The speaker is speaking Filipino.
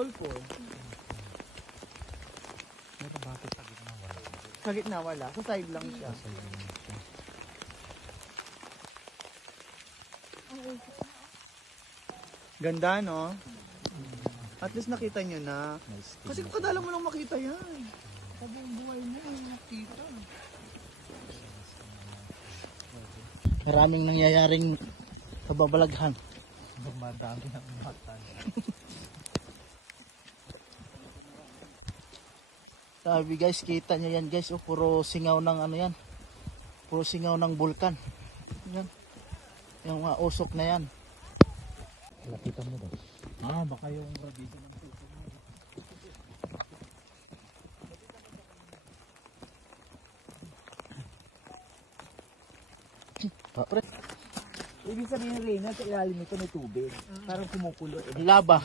sulfur. Pero bakit sa gitna wala? Sa gitna wala, sa side lang siya. Ganda, no? At least nakita nyo na. Kasi kadala mo lang makita yan. Sa buong buhay mo, makita. Maraming nangyayaring kababalaghan. Dumadami ng mata. Sabi guys, kita nyo yan guys, oh, puro singaw ng ano yan. Puro singaw ng bulkan. Yan. Yung mga usok na yan. Lapitan mo daw. Baka yung radiation ng puso mo. Ibig sabihin rin, sa ilalim nito may tubig. Parang kumukulo. Laba.